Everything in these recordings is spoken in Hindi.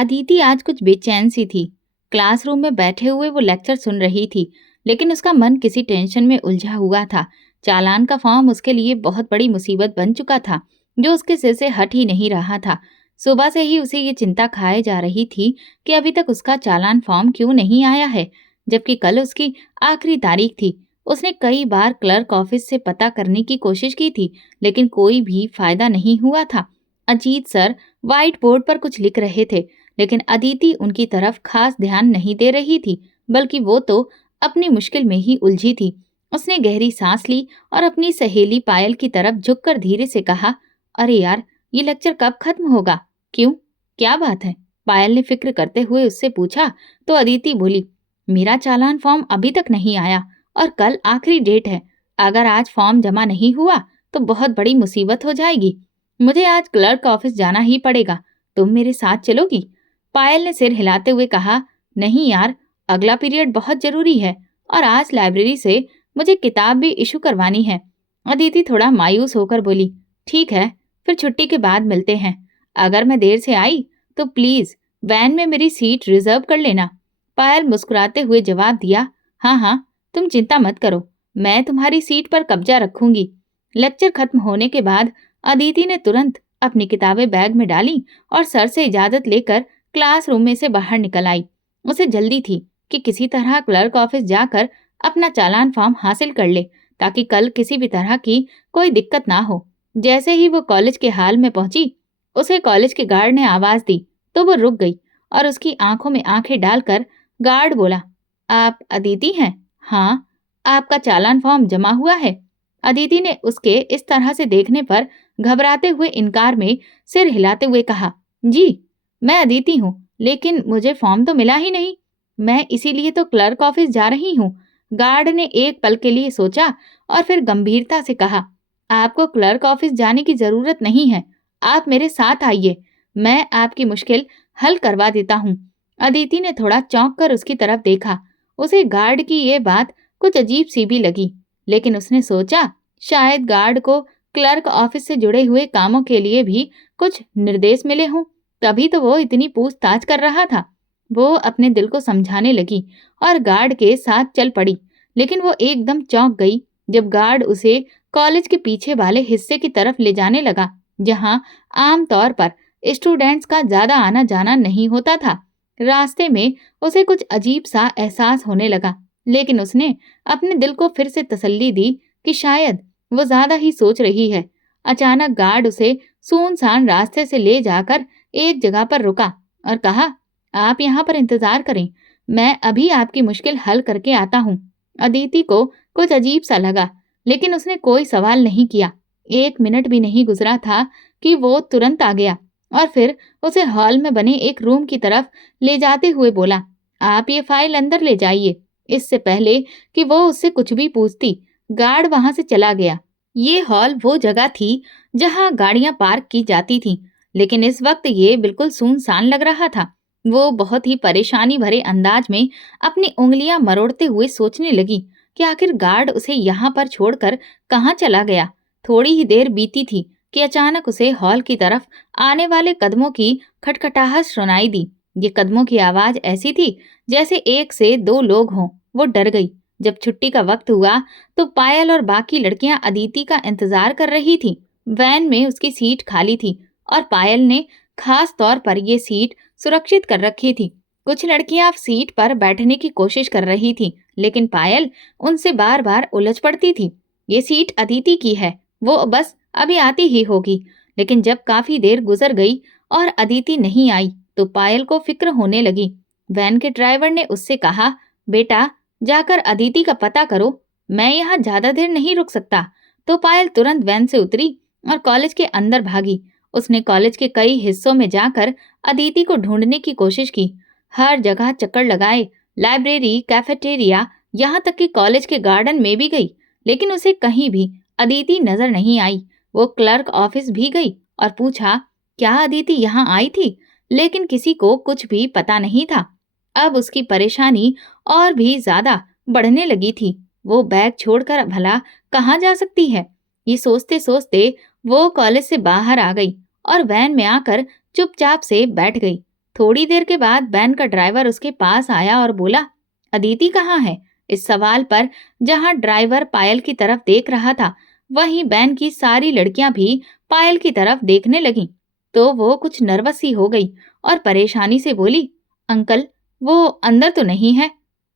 अदिति आज कुछ बेचैन सी थी। क्लासरूम में बैठे हुए वो लेक्चर सुन रही थी, लेकिन उसका मन किसी टेंशन में उलझा हुआ था। चालान का फॉर्म उसके लिए बहुत बड़ी मुसीबत बन चुका था, जो उसके सिर से हट ही नहीं रहा था। सुबह से ही उसे ये चिंता खाए जा रही थी कि अभी तक उसका चालान फॉर्म क्यों नहीं आया है, जबकि कल उसकी आखिरी तारीख थी। उसने कई बार क्लर्क ऑफिस से पता करने की कोशिश की थी, लेकिन कोई भी फायदा नहीं हुआ था। अजीत सर व्हाइट बोर्ड पर कुछ लिख रहे थे, लेकिन अदिति उनकी तरफ खास ध्यान नहीं दे रही थी, बल्कि वो तो अपनी मुश्किल में ही उलझी थी। उसने गहरी सांस ली और अपनी सहेली पायल की तरफ झुककर धीरे से कहा, अरे यार, ये लेक्चर कब खत्म होगा? क्यों, क्या बात है? पायल ने फिक्र करते हुए उससे पूछा तो अदिति बोली, मेरा चालान फॉर्म अभी तक नहीं आया और कल आखिरी डेट है। अगर आज फॉर्म जमा नहीं हुआ तो बहुत बड़ी मुसीबत हो जाएगी। मुझे आज क्लर्क ऑफिस जाना ही पड़ेगा। तुम मेरे साथ चलोगी? पायल ने सिर हिलाते हुए कहा, नहीं यार, अगला पीरियड बहुत जरूरी है और आज लाइब्रेरी से मुझे किताब भी इशू करवानी है। अदिति थोड़ा मायूस होकर बोली, ठीक है, फिर छुट्टी के बाद मिलते हैं। अगर मैं देर से आई तो प्लीज वैन में मेरी सीट रिजर्व कर लेना। पायल मुस्कुराते हुए जवाब दिया, हाँ हाँ, तुम चिंता मत करो, मैं तुम्हारी सीट पर कब्जा रखूंगी। लेक्चर खत्म होने के बाद अदिति ने तुरंत अपनी किताबें बैग में डाली और सर से इजाजत लेकर क्लासरूम में से बाहर निकल आई। उसे जल्दी थी कि किसी तरह क्लर्क ऑफिस जाकर अपना चालान फॉर्म हासिल कर ले, ताकि कल किसी भी तरह की कोई दिक्कत ना हो। जैसे ही वो कॉलेज के हाल में पहुंची, उसे कॉलेज के गार्ड ने आवाज दी तो वो रुक गई और उसकी आंखों में आंखें डालकर गार्ड बोला, आप अदिति हैं? हाँ। आपका चालान फॉर्म जमा हुआ है? अदिति ने उसके इस तरह से देखने पर घबराते हुए इनकार में सिर हिलाते हुए कहा, जी, मैं अदिति हूँ, लेकिन मुझे फॉर्म तो मिला ही नहीं। मैं इसीलिए तो क्लर्क ऑफिस जा रही हूँ। गार्ड ने एक पल के लिए सोचा और फिर गंभीरता से कहा, आपको क्लर्क ऑफिस जाने की जरूरत नहीं है। आप मेरे साथ आइए, मैं आपकी मुश्किल हल करवा देता हूँ। अदिति ने थोड़ा चौंक कर उसकी तरफ देखा। उसे गार्ड की ये बात कुछ अजीब सी भी लगी, लेकिन उसने सोचा शायद गार्ड को क्लर्क ऑफिस से जुड़े हुए कामों के लिए भी कुछ निर्देश मिले हों, तभी तो वो इतनी पूछताछ कर रहा था। वो अपने दिल को समझाने लगी और गार्ड के साथ चल पड़ी, लेकिन वो एकदम चौंक गई जब गार्ड उसे कॉलेज के पीछे वाले हिस्से की तरफ ले जाने लगा, जहाँ आम तौर पर स्टूडेंट्स का ज्यादा आना जाना नहीं होता था। रास्ते में उसे कुछ अजीब सा एहसास होने लगा, लेकिन उसने अपने दिल को फिर से तसल्ली दी कि शायद वो ज्यादा ही सोच रही है। अचानक गार्ड उसे सुनसान रास्ते से ले जाकर एक जगह पर रुका और कहा, आप यहाँ पर इंतजार करें, मैं अभी आपकी मुश्किल हल करके आता हूँ। अदिति को कुछ अजीब सा लगा, लेकिन उसने कोई सवाल नहीं किया। 1 मिनट भी नहीं गुजरा था कि वो तुरंत आ गया और फिर उसे हॉल में बने एक रूम की तरफ ले जाते हुए बोला, आप ये फाइल अंदर ले जाइए। इससे पहले कि वो उससे कुछ भी पूछती, गार्ड वहां से चला गया। ये हॉल वो जगह थी जहां गाड़ियां पार्क की जाती थीं, लेकिन इस वक्त ये बिल्कुल सुनसान लग रहा था। वो बहुत ही परेशानी भरे अंदाज में अपनी उंगलियां मरोड़ते हुए सोचने लगी कि आखिर गार्ड उसे यहाँ पर छोड़कर कहाँ चला गया। थोड़ी ही देर बीती थी कि अचानक उसे हॉल की तरफ आने वाले कदमों की खटखटाहट सुनाई दी। ये कदमों की आवाज ऐसी थी जैसे एक से दो लोग हों। वो डर गई। जब छुट्टी का वक्त हुआ तो पायल और बाकी लड़कियां अदिति का इंतजार कर रही थी। वैन में उसकी सीट खाली थी और पायल ने खास तौर पर ये सीट सुरक्षित कर रखी थी। कुछ लड़कियां सीट पर बैठने की कोशिश कर रही थी, लेकिन पायल उनसे बार बार उलझ पड़ती थी। ये सीट अदिति की है, वो बस अभी आती ही होगी। लेकिन जब काफी देर गुजर गई और अदिति नहीं आई तो पायल को फिक्र होने लगी। वैन के ड्राइवर ने उससे कहा, बेटा, जाकर अदिति का पता करो, मैं यहाँ ज्यादा देर नहीं रुक सकता। तो पायल तुरंत वैन से उतरी और कॉलेज के अंदर भागी। उसने कॉलेज के कई हिस्सों में जाकर अदिति को ढूंढने की कोशिश की। हर जगह चक्कर लगाए, लाइब्रेरी, कैफेटेरिया, यहाँ तक कि कॉलेज के गार्डन में भी गई, लेकिन उसे कहीं भी अदिति नजर नहीं आई। वो क्लर्क ऑफिस भी गई और पूछा, क्या अदिति यहाँ आई थी? लेकिन किसी को कुछ भी पता नहीं था। अब उसकी परेशानी और भी ज्यादा बढ़ने लगी थी। वो बैग छोड़कर भला कहाँ जा सकती है? ये सोचते सोचते वो कॉलेज से बाहर आ गई और वैन में आकर चुपचाप से बैठ गई। थोड़ी देर के बाद वैन का ड्राइवर उसके पास आया और बोला, अदिति कहाँ है? इस सवाल पर जहां ड्राइवर पायल की तरफ देख रहा था, वहीं वैन की सारी लड़कियां भी पायल की तरफ देखने लगीं। तो वो कुछ नर्वस सी हो गई और परेशानी से बोली, अंकल, वो अंदर तो नहीं है?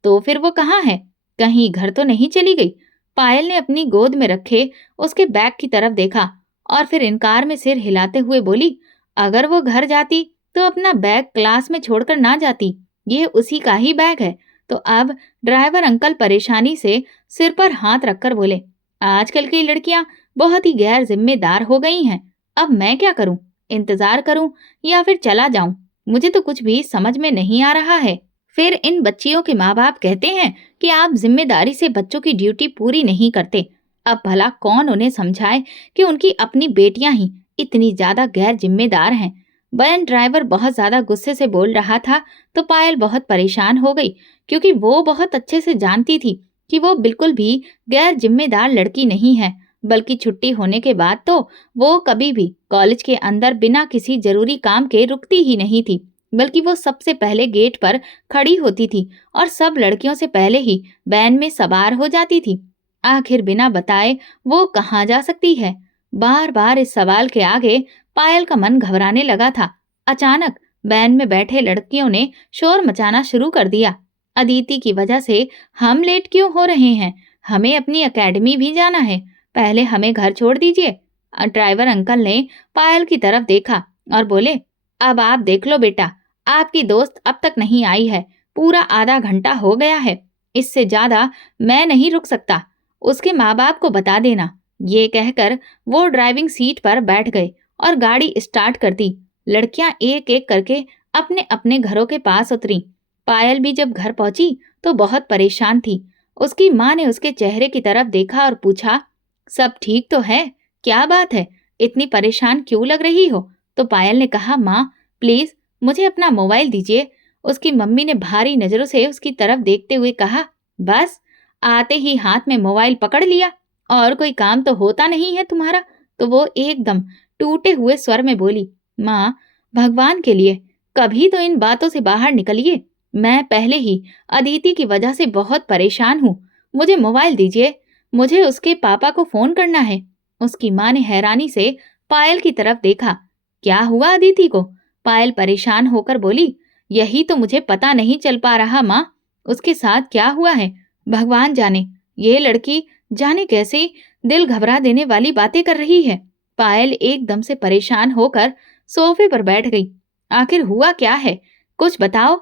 तो फिर वो कहाँ है? कहीं घर तो नहीं चली गई? पायल ने अपनी गोद में रखे उसके बैग की तरफ देखा और फिर इनकार में सिर हिलाते हुए बोली, अगर वो घर जाती तो अपना बैग क्लास में छोड़कर ना जाती। ये उसी का ही बैग है। तो अब ड्राइवर अंकल परेशानी से सिर पर हाथ रखकर बोले, आजकल की लड़कियां बहुत ही गैर जिम्मेदार हो गई हैं। अब मैं क्या करूं? इंतजार करूं या फिर चला जाऊं? मुझे तो कुछ भी समझ में नहीं आ रहा है। फिर इन बच्चियों के माँ बाप कहते हैं कि आप जिम्मेदारी से बच्चों की ड्यूटी पूरी नहीं करते। अब भला कौन उन्हें समझाए कि उनकी अपनी बेटियां ही इतनी ज्यादा गैर जिम्मेदार हैं। वैन ड्राइवर बहुत ज्यादा गुस्से से बोल रहा था तो पायल बहुत परेशान हो गई, क्योंकि वो बहुत अच्छे से जानती थी कि वो बिल्कुल भी गैर जिम्मेदार लड़की नहीं है। बल्कि छुट्टी होने के बाद तो वो कभी भी कॉलेज के अंदर बिना किसी जरूरी काम के रुकती ही नहीं थी, बल्कि वो सबसे पहले गेट पर खड़ी होती थी और सब लड़कियों से पहले ही वैन में सवार हो जाती थी। आखिर बिना बताए वो कहाँ जा सकती है? बार बार इस सवाल के आगे पायल का मन घबराने लगा था। अचानक वैन में बैठे लड़कियों ने शोर मचाना शुरू कर दिया, अदिति की वजह से हम लेट क्यों हो रहे हैं? हमें अपनी एकेडमी भी जाना है, पहले हमें घर छोड़ दीजिए। ड्राइवर अंकल ने पायल की तरफ देखा और बोले, अब आप देख लो बेटा, आपकी दोस्त अब तक नहीं आई है, पूरा आधा घंटा हो गया है, इससे ज्यादा मैं नहीं रुक सकता। उसके माँ बाप को बता देना। ये कहकर वो ड्राइविंग सीट पर बैठ गए और गाड़ी स्टार्ट कर दी। लड़कियां एक एक करके अपने अपने घरों के पास उतरी। पायल भी जब घर पहुंची तो बहुत परेशान थी। उसकी माँ ने उसके चेहरे की तरफ देखा और पूछा, सब ठीक तो है? क्या बात है, इतनी परेशान क्यों लग रही हो? तो पायल ने कहा, माँ प्लीज मुझे अपना मोबाइल दीजिए। उसकी मम्मी ने भारी नजरों से उसकी तरफ देखते हुए कहा, बस आते ही हाथ में मोबाइल पकड़ लिया, और कोई काम तो होता नहीं है तुम्हारा? तो वो एकदम टूटे हुए स्वर में बोली, माँ भगवान के लिए कभी तो इन बातों से बाहर निकलिए। मैं पहले ही अदिति की वजह से बहुत परेशान हूँ। मुझे मोबाइल दीजिए, मुझे उसके पापा को फोन करना है। उसकी माँ ने हैरानी से पायल की तरफ देखा। क्या हुआ अदिति को? पायल परेशान होकर बोली, यही तो मुझे पता नहीं चल पा रहा माँ, उसके साथ क्या हुआ है। भगवान जाने, ये लड़की जाने कैसे दिल घबरा देने वाली बातें कर रही है। पायल एकदम से परेशान होकर सोफे पर बैठ गई। आखिर हुआ क्या है, कुछ बताओ।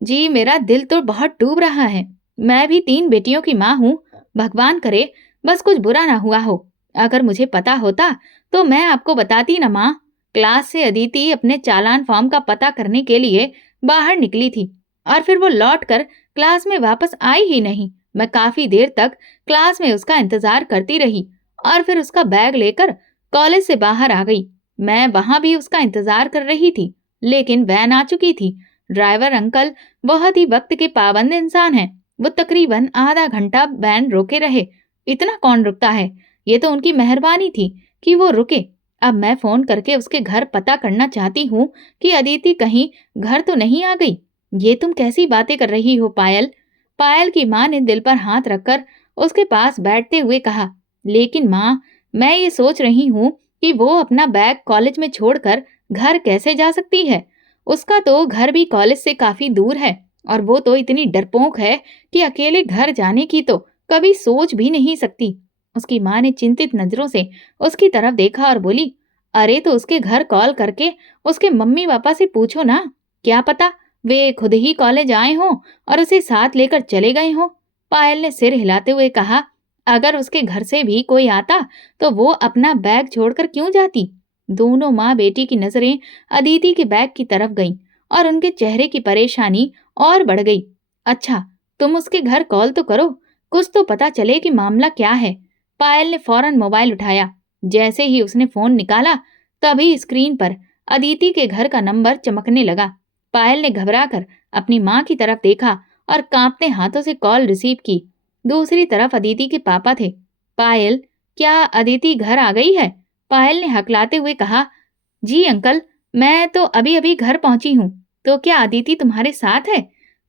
जी मेरा दिल तो बहुत डूब रहा है। मैं भी 3 बेटियों की माँ हूँ। भगवान करे बस कुछ बुरा ना हुआ हो। अगर मुझे पता होता तो मैं आपको बताती ना माँ। क्लास से अदिति अपने चालान फॉर्म का पता करने के लिए बाहर निकली थी और फिर वो लौट कर क्लास में वापस आई ही नहीं। मैं काफी देर तक क्लास में उसका इंतजार करती रही और फिर उसका बैग लेकर कॉलेज से बाहर आ गई। मैं वहां भी उसका इंतजार कर रही थी, लेकिन वैन आ चुकी थी। ड्राइवर अंकल बहुत ही वक्त के पाबंद इंसान हैं। वो तकरीबन आधा घंटा वैन रोके रहे। इतना कौन रुकता है? ये तो उनकी मेहरबानी थी कि वो रुके। अब मैं फोन करके उसके घर पता करना चाहती हूँ कि अदिति कहीं घर तो नहीं आ गई। ये तुम कैसी बातें कर रही हो पायल? पायल की माँ ने दिल पर हाथ रखकर उसके पास बैठते हुए कहा, लेकिन माँ मैं ये सोच रही हूँ कि वो अपना बैग कॉलेज में छोड़कर घर कैसे जा सकती है। उसका तो घर भी कॉलेज से काफी दूर है और वो तो इतनी डरपोक है कि अकेले घर जाने की तो कभी सोच भी नहीं सकती। उसकी माँ ने चिंतित नजरों से उसकी तरफ देखा और बोली, अरे तो उसके घर कॉल करके उसके मम्मी पापा से पूछो ना, क्या पता वे खुद ही कॉलेज आए हों और उसे साथ लेकर चले गए हों। पायल ने सिर हिलाते हुए कहा, अगर उसके घर से भी कोई आता तो वो अपना बैग छोड़कर क्यों जाती? दोनों माँ बेटी की नजरें अदिति के बैग की तरफ गईं और उनके चेहरे की परेशानी और बढ़ गई। अच्छा, तुम उसके घर कॉल तो करो, कुछ तो पता चले कि मामला क्या है। पायल ने फौरन मोबाइल उठाया। जैसे ही उसने फोन निकाला तभी स्क्रीन पर अदिति के घर का नंबर चमकने लगा। पायल ने घबराकर अपनी माँ की तरफ देखा और कांपते हाथों से कॉल रिसीव की। दूसरी तरफ अदिति के पापा थे। पायल, क्या अदिति घर आ गई है? पायल ने हकलाते हुए कहा, जी अंकल, मैं तो अभी अभी घर पहुंची हूँ। तो क्या अदिति तुम्हारे साथ है?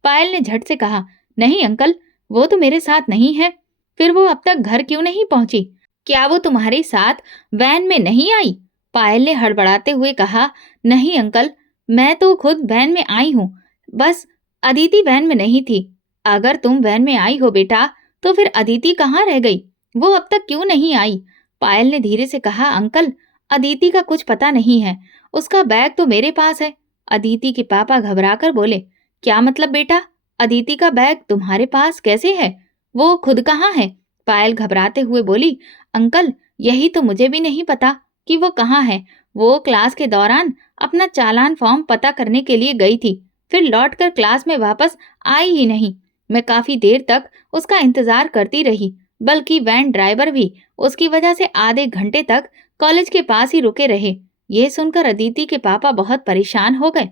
पायल ने झट से कहा। नहीं अंकल, वो तो मेरे साथ नहीं है। फिर वो अब तक घर क्यों नहीं पहुंची? क्या वो तुम्हारे साथ वैन में नहीं आई? पायल ने हड़बड़ाते हुए कहा। नहीं अंकल, मैं तो खुद वैन में आई हूँ। बस अदिति वैन में नहीं थी। अगर तुम वैन में आई हो बेटा, तो फिर अदिति कहाँ रह गई? वो अब तक क्यों नहीं आई? पायल ने धीरे से कहा। अंकल, अदिति का कुछ पता नहीं है। उसका बैग तो मेरे पास है। अदिति के पापा घबराकर बोले। क्या मतलब बेटा? अदिति का बैग तुम्हारे पास कैसे है? वो खुद कहाँ है? पायल घबराते हुए बोली। अंकल, यही तो मुझे भी नहीं पता कि वो कहाँ है। वो क्लास के दौरान अपना चालान फॉर्म पता करने के लिए गई थी, फिर लौटकर क्लास में वापस आई ही नहीं। मैं काफी देर तक उसका इंतजार करती रही, बल्कि वैन ड्राइवर भी उसकी वजह से आधे घंटे तक कॉलेज के पास ही रुके रहे। ये सुनकर अदिति के पापा बहुत परेशान हो गए।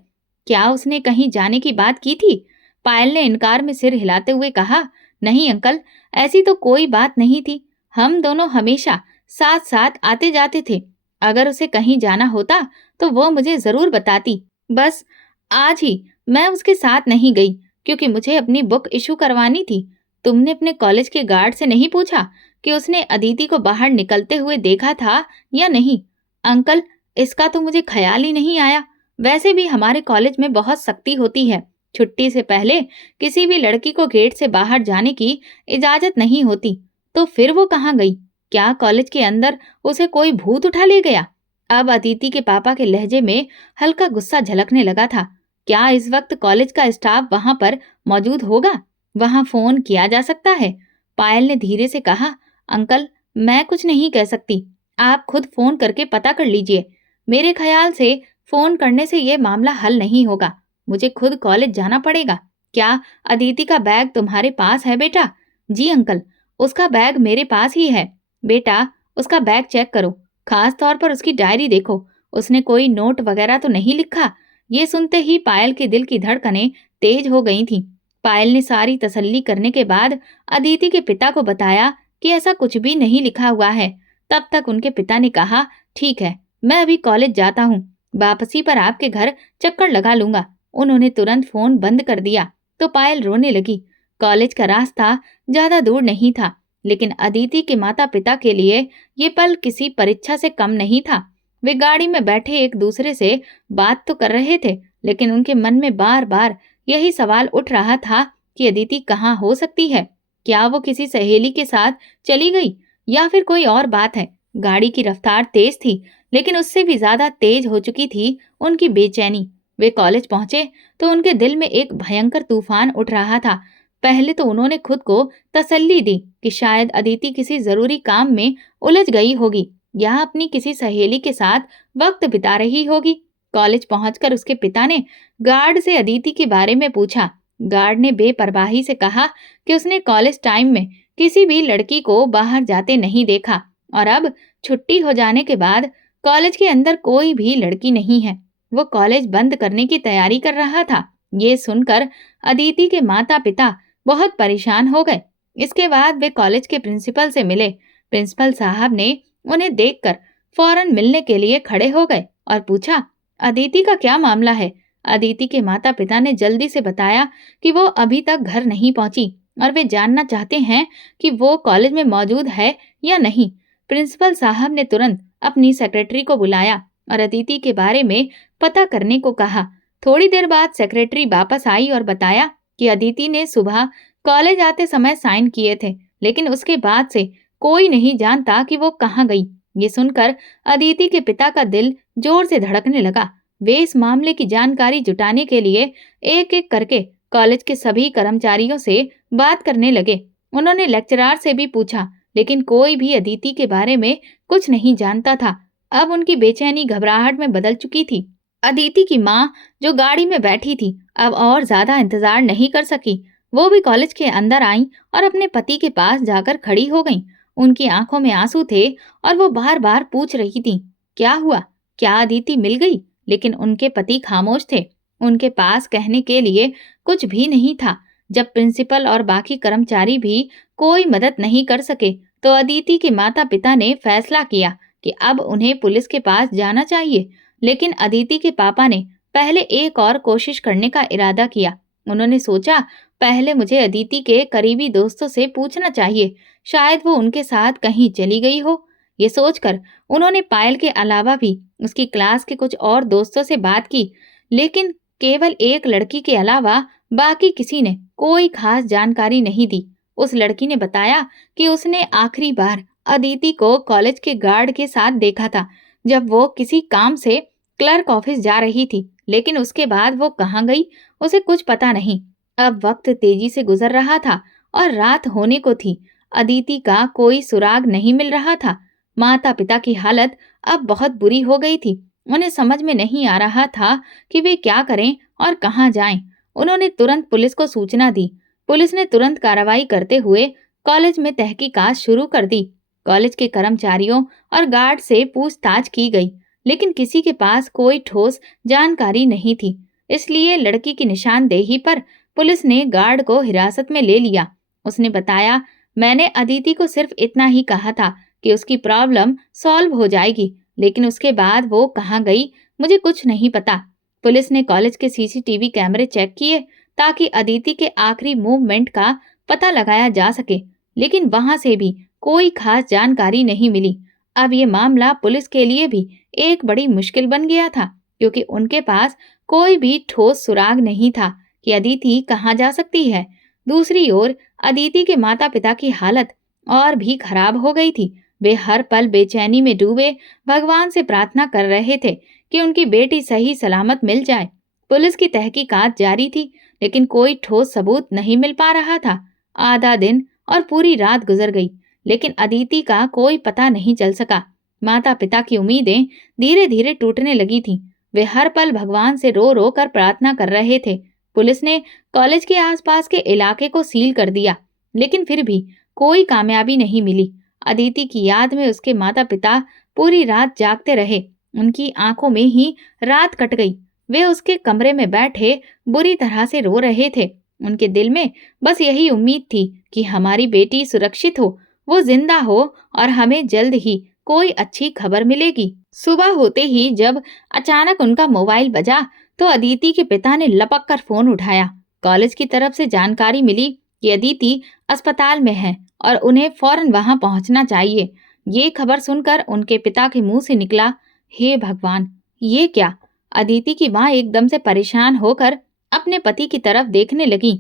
क्या उसने कहीं जाने की बात की थी? पायल ने इनकार में सिर हिलाते हुए कहा। नहीं अंकल, ऐसी तो कोई बात नहीं थी। हम दोनों हमेशा साथ साथ आते जाते थे। अगर उसे कहीं जाना होता तो वो मुझे जरूर बताती। बस आज ही मैं उसके साथ नहीं गई, क्योंकि मुझे अपनी बुक इशू करवानी थी। तुमने अपने कॉलेज के गार्ड से नहीं पूछा कि उसने अदिति को बाहर निकलते हुए देखा था या नहीं? अंकल, इसका तो मुझे ख्याल ही नहीं आया। वैसे भी हमारे कॉलेज में बहुत सख्ती होती है। छुट्टी से पहले किसी भी लड़की को गेट से बाहर जाने की इजाजत नहीं होती। तो फिर वो कहाँ गई? क्या कॉलेज के अंदर उसे कोई भूत उठा ले गया? अब अदिति के पापा के लहजे में हल्का गुस्सा झलकने लगा था। क्या इस वक्त कॉलेज का स्टाफ वहां पर मौजूद होगा? वहां फोन किया जा सकता है? पायल ने धीरे से कहा। अंकल, मैं कुछ नहीं कह सकती। आप खुद फोन करके पता कर लीजिए। मेरे ख्याल से फोन करने से ये मामला हल नहीं होगा। मुझे खुद कॉलेज जाना पड़ेगा। क्या अदिति का बैग तुम्हारे पास है बेटा? जी अंकल, उसका बैग मेरे पास ही है। बेटा, उसका बैग चेक करो, खास तौर पर उसकी डायरी देखो। उसने कोई नोट वगैरह तो नहीं लिखा? ये सुनते ही पायल के दिल की धड़कनें तेज हो गई थीं। पायल ने सारी तसल्ली करने के बाद अदिति के पिता को बताया कि ऐसा कुछ भी नहीं लिखा हुआ है। तब तक उनके पिता ने कहा, ठीक है, मैं अभी कॉलेज जाता हूँ। वापसी पर आपके घर चक्कर लगा लूंगा। उन्होंने तुरंत फोन बंद कर दिया तो पायल रोने लगी। कॉलेज का रास्ता ज्यादा दूर नहीं था, लेकिन अदिति के माता पिता के लिए ये पल किसी परीक्षा से कम नहीं था। वे गाड़ी में बैठे एक दूसरे से बात तो कर रहे थे, लेकिन उनके मन में बार बार यही सवाल उठ रहा था कि अदिति कहाँ हो सकती है। क्या वो किसी सहेली के साथ चली गई या फिर कोई और बात है? गाड़ी की रफ्तार तेज थी, लेकिन उससे भी ज्यादा तेज हो चुकी थी उनकी बेचैनी। वे कॉलेज पहुंचे तो उनके दिल में एक भयंकर तूफान उठ रहा था। पहले तो उन्होंने खुद को तसल्ली दी कि शायद अदिति किसी जरूरी काम में उलझ गई होगी या अपनी किसी सहेली के साथ वक्त बिता रही होगी। कॉलेज पहुंचकर उसके पिता ने गार्ड से अदिति के बारे में पूछा। गार्ड ने बेपरवाही से कहा कि उसने कॉलेज टाइम में किसी भी लड़की को बाहर जाते नहीं देखा और अब छुट्टी हो जाने के बाद कॉलेज के अंदर कोई भी लड़की नहीं है। वो कॉलेज बंद करने की तैयारी कर रहा था। ये सुनकर अदिति के माता पिता बहुत परेशान हो गए। इसके बाद वे कॉलेज के प्रिंसिपल से मिले। प्रिंसिपल साहब ने उन्हें देखकर फौरन मिलने के लिए खड़े हो गए और पूछा, अदिति का क्या मामला है? अदिति के माता पिता ने जल्दी से बताया कि वो अभी तक घर नहीं पहुंची और वे जानना चाहते हैं कि वो कॉलेज में मौजूद है या नहीं। प्रिंसिपल साहब ने तुरंत अपनी सेक्रेटरी को बुलाया और अदिति के बारे में पता करने को कहा। थोड़ी देर बाद सेक्रेटरी वापस आई और बताया कि अदिति ने सुबह कॉलेज आते समय साइन किए थे, लेकिन उसके बाद से कोई नहीं जानता कि वो कहाँ गई। ये सुनकर अदिति के पिता का दिल जोर से धड़कने लगा। वे इस मामले की जानकारी जुटाने के लिए एक एक करके कॉलेज के सभी कर्मचारियों से बात करने लगे। उन्होंने लेक्चरार से भी पूछा, लेकिन कोई भी अदिति के बारे में कुछ नहीं जानता था। अब उनकी बेचैनी घबराहट में बदल चुकी थी। अदिति की माँ, जो गाड़ी में बैठी थी, अब और ज्यादा इंतजार नहीं कर सकी। वो भी कॉलेज के अंदर आईं और अपने पति के पास जाकर खड़ी हो गईं। उनकी आंखों में आंसू थे और वो बार बार पूछ रही थी, क्या हुआ? क्या अदिति मिल गई? लेकिन उनके पति खामोश थे। उनके पास कहने के लिए कुछ भी नहीं था। जब प्रिंसिपल और बाकी कर्मचारी भी कोई मदद नहीं कर सके, तो अदिति के माता पिता ने फैसला किया कि अब उन्हें पुलिस के पास जाना चाहिए। लेकिन अदिति के पापा ने पहले एक और कोशिश करने का इरादा किया। उन्होंने सोचा, पहले मुझे अदिति के करीबी दोस्तों से पूछना चाहिए, शायद वो उनके साथ कहीं चली गई हो। ये सोचकर उन्होंने पायल के अलावा भी उसकी क्लास के कुछ और दोस्तों से बात की, लेकिन केवल एक लड़की के अलावा बाकी किसी ने कोई खास जानकारी नहीं दी। उस लड़की ने बताया कि उसने आखिरी बार अदिति को कॉलेज के गार्ड के साथ देखा था, जब वो किसी काम से क्लर्क ऑफिस जा रही थी, लेकिन उसके बाद वो कहाँ गई उसे कुछ पता नहीं। अब वक्त तेजी से गुजर रहा था और रात होने को थी। अदिति का कोई सुराग नहीं मिल रहा था। माता पिता की हालत अब बहुत बुरी हो गई थी। उन्हें समझ में नहीं आ रहा था कि वे क्या करें और कहाँ जाएं। उन्होंने तुरंत पुलिस को सूचना दी। पुलिस ने तुरंत कार्रवाई करते हुए कॉलेज में तहकीकात शुरू कर दी। कॉलेज के कर्मचारियों और गार्ड से पूछताछ की गई, लेकिन किसी के पास कोई ठोस जानकारी नहीं थी। इसलिए लड़की की निशानदेही पर पुलिस ने गार्ड को हिरासत में ले लिया। उसने बताया, मैंने अदिति को सिर्फ इतना ही कहा था कि उसकी प्रॉब्लम सॉल्व हो जाएगी, लेकिन उसके बाद वो कहाँ गई मुझे कुछ नहीं पता। पुलिस ने कॉलेज के सीसीटीवी कैमरे चेक किए ताकि अदिति के आखिरी मूवमेंट का पता लगाया जा सके, लेकिन वहां से भी कोई खास जानकारी नहीं मिली। अब ये मामला पुलिस के लिए भी एक बड़ी मुश्किल बन गया था, क्योंकि उनके पास कोई भी ठोस सुराग नहीं था कि अदिति कहाँ जा सकती है। दूसरी ओर अदिति के माता पिता की हालत और भी खराब हो गई थी। वे हर पल बेचैनी में डूबे भगवान से प्रार्थना कर रहे थे कि उनकी बेटी सही सलामत मिल जाए। पुलिस की तहकीकात जारी थी, लेकिन कोई ठोस सबूत नहीं मिल पा रहा था। आधा दिन और पूरी रात गुजर गई, लेकिन अदिति का कोई पता नहीं चल सका। माता पिता की उम्मीदें धीरे धीरे टूटने लगी थीं। वे हर पल भगवान से रो रो कर प्रार्थना कर रहे थे। पुलिस ने कॉलेज के आसपास के इलाके को सील कर दिया, लेकिन फिर भी कोई कामयाबी नहीं मिली। अदिति की याद में उसके माता पिता पूरी रात जागते रहे। उनकी आंखों में ही रात कट गई। वे उसके कमरे में बैठे बुरी तरह से रो रहे थे। उनके दिल में बस यही उम्मीद थी कि हमारी बेटी सुरक्षित हो, वो जिंदा हो और हमें जल्द ही कोई अच्छी खबर मिलेगी। सुबह होते ही जब अचानक उनका मोबाइल बजा, तो अदिति के पिता ने लपक कर फोन उठाया। कॉलेज की तरफ से जानकारी मिली कि अदिति अस्पताल में है और उन्हें फौरन वहां पहुंचना चाहिए। ये खबर सुनकर उनके पिता के मुंह से निकला, हे भगवान, ये क्या? अदिति की माँ एकदम से परेशान होकर अपने पति की तरफ देखने लगी।